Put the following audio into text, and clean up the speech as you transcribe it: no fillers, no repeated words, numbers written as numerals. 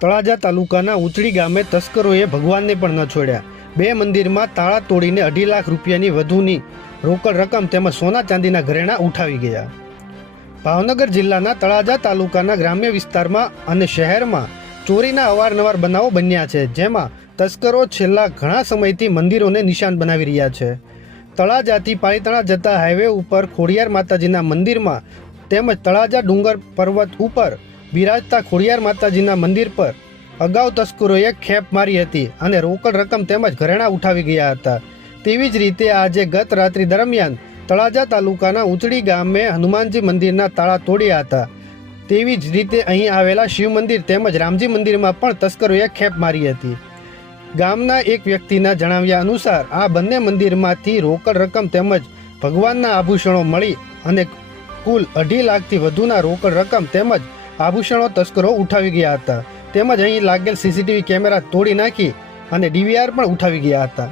તળાજા તાલુકાના ઉચડી ગામે તસ્કરોએ ભગવાનને પણ ન છોડ્યા। બે મંદિરમાં તાળા તોડીને 2.5 લાખ રૂપિયાની વધુની રોકડ રકમ તેમજ સોના ચાંદીના ઘરેણાં ઉઠાવી ગયા। ભાવનગર જિલ્લાના તળાજા તાલુકાના ગ્રામ્ય વિસ્તારમાં અને શહેરમાં ચોરીના અવારનવાર બનાવો બન્યા છે, જેમાં તસ્કરો છેલ્લા ઘણા સમયથી મંદિરોને નિશાન બનાવી રહ્યા છે। તળાજાથી પાલીતાણા જતા હાઈવે ઉપર ખોડિયાર માતાજીના મંદિરમાં તેમજ તળાજા ડુંગર પર્વત ઉપર બિરાજતા ખોડિયાર માતાજીના મંદિર પર અગાઉ તસ્કરોએ ખેપ મારી હતી અને રોકડ રકમ તેમજ ઘરેણાં ઉઠાવી ગયા હતા। તેવી જ રીતે આજે ગત રાત્રિ દરમિયાન તળાજા તાલુકાના ઉચડી ગામે હનુમાનજી મંદિરના તાળા તોડ્યા હતા। તેવી જ રીતે અહીં આવેલા શિવ મંદિર તેમજ રામજી મંદિરમાં પણ તસ્કરોએ ખેપ મારી હતી। ગામના એક વ્યક્તિના જણાવ્યા અનુસાર આ બંને મંદિરમાંથી રોકડ રકમ તેમજ ભગવાનના આભૂષણો મળી અને કુલ 2.5 લાખથી વધુના રોકડ રકમ તેમજ આભૂષણો તસ્કરો ઉઠાવી ગયા હતા। તેમજ અહીં લાગેલ સીસીટીવી કેમેરા તોડી નાખી અને ડીવીઆર પણ ઉઠાવી ગયા હતા।